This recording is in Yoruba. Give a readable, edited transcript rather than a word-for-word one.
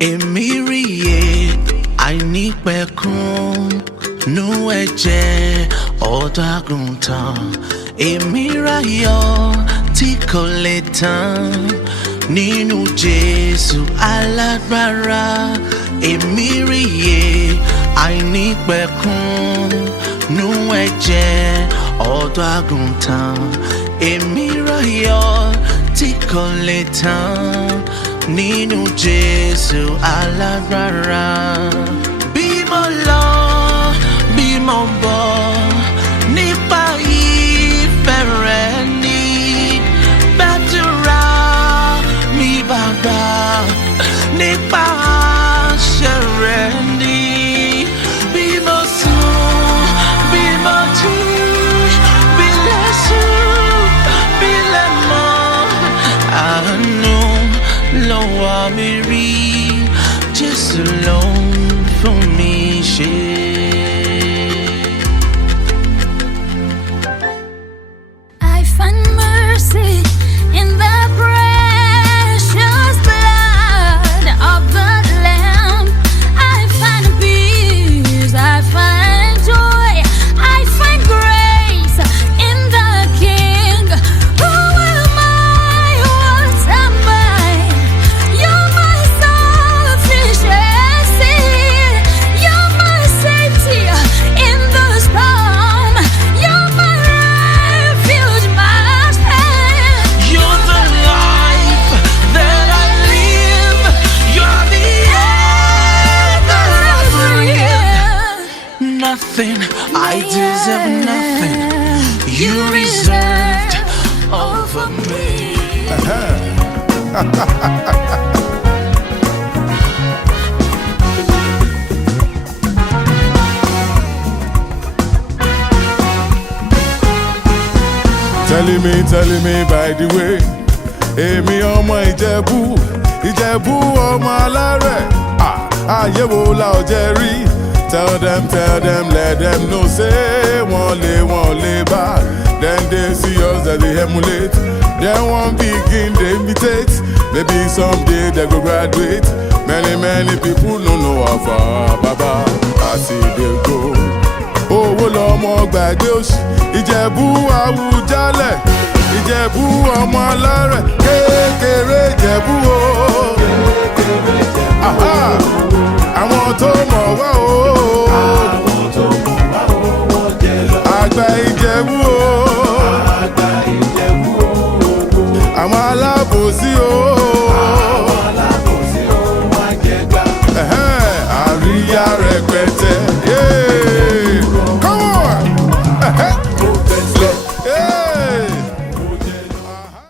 Emirie àìnípẹ̀kun nú ẹ̀jẹ̀ ọ̀dọ́ àgùntàn. Èmírayọ̀ tí kò lè tán nínú Jésù alágbára. Emirie àìnípẹ̀kun nú ẹ̀jẹ̀ ọ̀dọ́ àgùntàn. Èmírayọ̀ tí kò lè tán nínú Jésù alágbára. Bí mo lọ, bí mo bọ̀, nípa ìfẹ́ rẹ̀ ni gbàdúrà mi bàbá, nípa àṣẹ rẹ̀ ni. Bí mo sùn, bí mo jí, bí lẹ̀ sùn, bí lẹ̀ mọ́, àánú lọ́wọ́ mi rí, Jésù ló ń fún mi ṣe. I find mercy in the precious blood of the Lamb. I find peace, I find joy, I find grace in the King. Who am I? What am I? You're my sufficiency. You're my safety in the storm. You're my refuge, my strength. You're the life that I live. You're the air that I breathe. Nothing, I deserve nothing. You reserved all for me. Telling me by the way. Èmi ọmọ Ìjẹ̀bú, Ìjẹ̀bú ọmọ alárẹ̀. Ayé wo la ò jẹ rí? Tell them, let them know say wọ́n lè bá. Then they see us that they emulate. Then one begin they imitate. Maybe someday they go graduate. Many people no know how far Baba as e dey go. Owó lọmọ gbàgbé òṣì, Ìjẹ̀bú Àwùjalẹ̀, Ìjẹ̀bú ọmọ alárẹ̀.